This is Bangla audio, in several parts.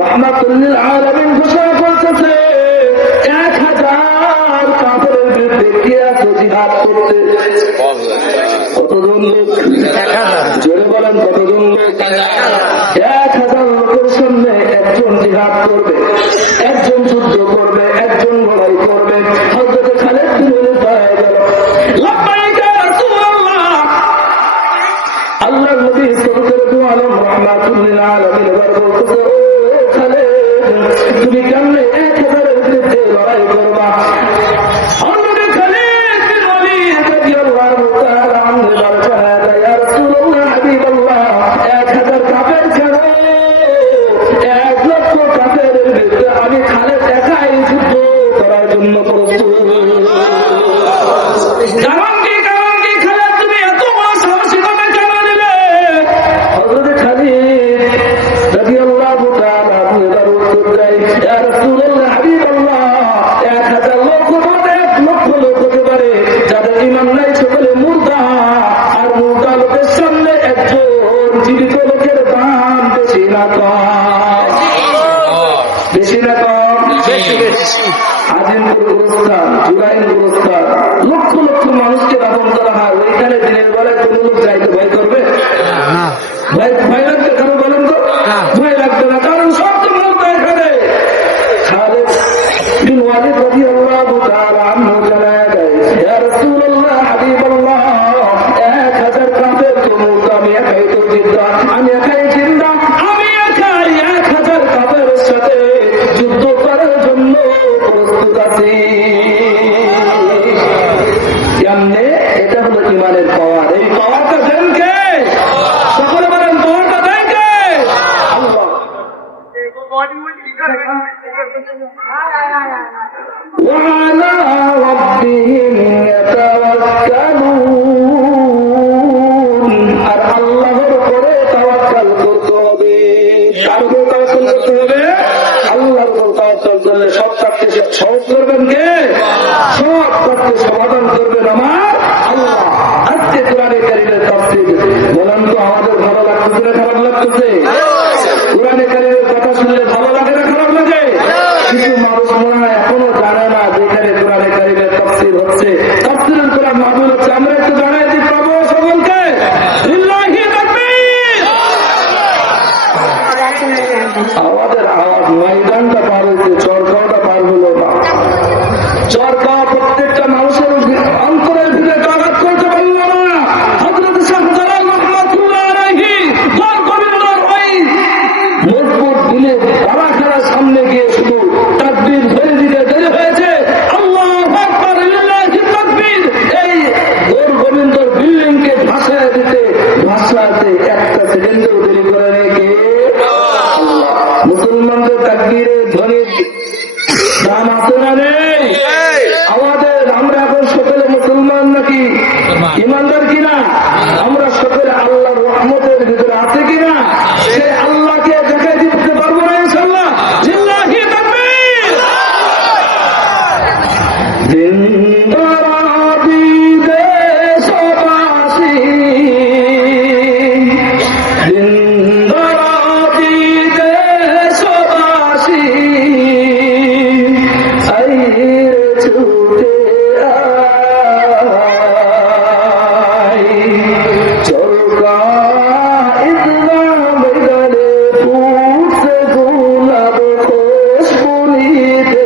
রাহমাতুল লিল আলামিন ঘোষণা করতেছে 1000 কাফেরের বিরুদ্ধে কে আছে জিহাদ করতে? কতজন লোক? জোরে বলেন কতজন লোক? 1000 লোকের সামনে একজন জিহাদ করবে, একজন যুদ্ধ করবে, একজন লড়াই করবে। হযরত খালিদ বিন ওলীদ হয়ে গেল, লাব্বাইক ইয়া রাসূলুল্লাহ। আল্লাহর নবী সাল্লাল্লাহু আলাইহি রাহমাতুল লিল আলামিন এবার বলতেছে, ও খালিদ, তুমি কেমনে 1000 এর বিরুদ্ধে লড়াই করবা? হযরত খালিদ বিন ওলীদ রাদিয়াল্লাহু তাআলা আনহু বলেন, ইয়া রাসূলুল্লাহ, হাবিবাল্লাহ, 1000 কাফের কেন? 1 লক্ষ কাফেরের বিরুদ্ধে আমি খালিদ একাই যুদ্ধ করার জন্য প্রস্তুত। কারণ কি খালিদ, তুমি এত বড় সাহসিকতা কেন নিলে? হযরত খালিদ রাদিয়াল্লাহু তাআলা আনহু উত্তর দেয়, ইয়া রাসূলুল্লাহ, হাবিবাল্লাহ, 1000 লোক বলতে 1 লক্ষ লোক হতে পারে, যাদের ঈমান নাই সকলে মুর্দা, আর মুর্দা লোকের সামনে একজন জীবিত লোকের দাম বেশি না কম? বেশি না কম? আজিমপুর গোরস্থান, জুরাইন গোরস্থান, লক্ষ লক্ষ মানুষকে দাফন করা হয়। ওইখানে দিনের বেলায় কোন লোক যাইতে ভয় করবে? ভয় লাগবে? কেন বলেন তো? ভয় লাগবে না, কারণ সব তো মুর্দা এখানে। খালিদ বিন ওয়ালিদ রাদিয়াল্লাহু তাআলা আনহু জানায় দেয়, ইয়া রাসূলুল্লাহ, হাবিবাল্লাহ, 1000 কাফের তো মুর্দা, আমি একাই তো জিন্দা, আমি একাই জিন্দা, আমি একাই 1000 কাফেরের সাথে যুদ্ধ করার জন্য প্রস্তুত আছি। কেমনে? এটা হলো ঈমানের পাওয়ার। এই পাওয়ারটা দেন কে? সকলে বলেন, পাওয়ারটা দেন কে? আল্লাহ। وعلى ربهم يتوكلون। আর আল্লাহর উপরে তাওয়াক্কুল করতে হবে। কার উপর তাওয়াক্কুল করতে হবে? আল্লাহর উপর তাওয়াক্কুল করলে সব কাজকে সহজ করবেন কে? সব কাজকে সমাধান করবেন আমার আল্লাহ। আজকে কোরআনে কারীমের তাফসীর বলেন তো, আমাদের ভালো লাগতেছে না খারাপ লাগতেছে? কোরআনে কারীমের কথা শুনলে ভালো লাগে না খারাপ লাগে? কিছু মানুষ মনে হয় এখনো জানে না যেখানে কোরআনে কারীমের তাফসীর হচ্ছে, তাফসীরুল কোরআন মাহফিল হচ্ছে। আমরা একটু জানাই দিই প্রভু সকলকে, লিল্লাহি তাকবীর। আমাদের আওয়াজ ময়দানটা পার হয়েছে, চরকাওটা পার হলো না। চরকাও প্রত্যেকটা মানুষের অন্তরের ভিতরে আঘাত করতে পারল না। হযরত শাহজালাল রাহমাতুল্লাহ আলাইহি দর গোবিন্দর ওই মজবুত দিলে তারা খেলার সামনে গিয়ে শুধু তাকবীর ধরে দিতে দেরি হয়েছে। আল্লাহু আকবার, লিল্লাহি তাকবীর। এই দর গোবিন্দর বিল্ডিংকে ভাসাতে একটা সেকেন্ডের দেরি করে নাকি আল্লাহ। মুসলমানদের তাকবীরের ধ্বনির দাম আছে না নেই? আমাদের আমরা এখন সকলে মুসলমান নাকি ইমানদার কিনা? আমরা সকলে আল্লাহর রহমতের ভিতরে আছে কিনা? সেই আল্লাহকে দেখাই দিতে পারবো না ইনশাআল্লাহ? লিল্লাহি তাকবীর। জিন্দাবাদী দেশবাসী, জিন্দাবাদী দেশবাসী, আইরে ছুটে আয়, চরকা ঈদগাহ ময়দানে ফুটছে গোলাপ খুশবু নিতে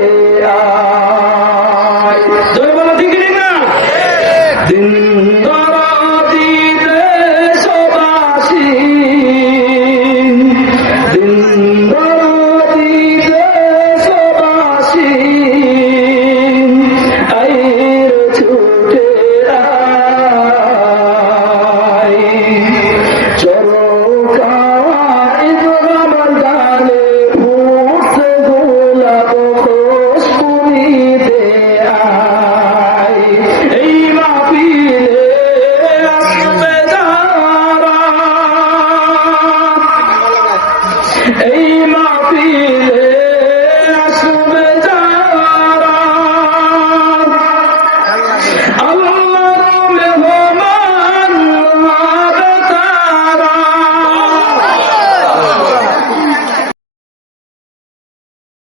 আয়। জয় বলো ঠিক না? জিন্দাবাদী দেশবাসী, জিন্দাবাদী দেশবাসী, আইরে ছুটে আয়, চরকা ঈদগাহ ময়দানে ফুটছে গোলাপ খুশবু নিতে আয়। এই মাহফিলে আসবে যারা, এই মাহফিলে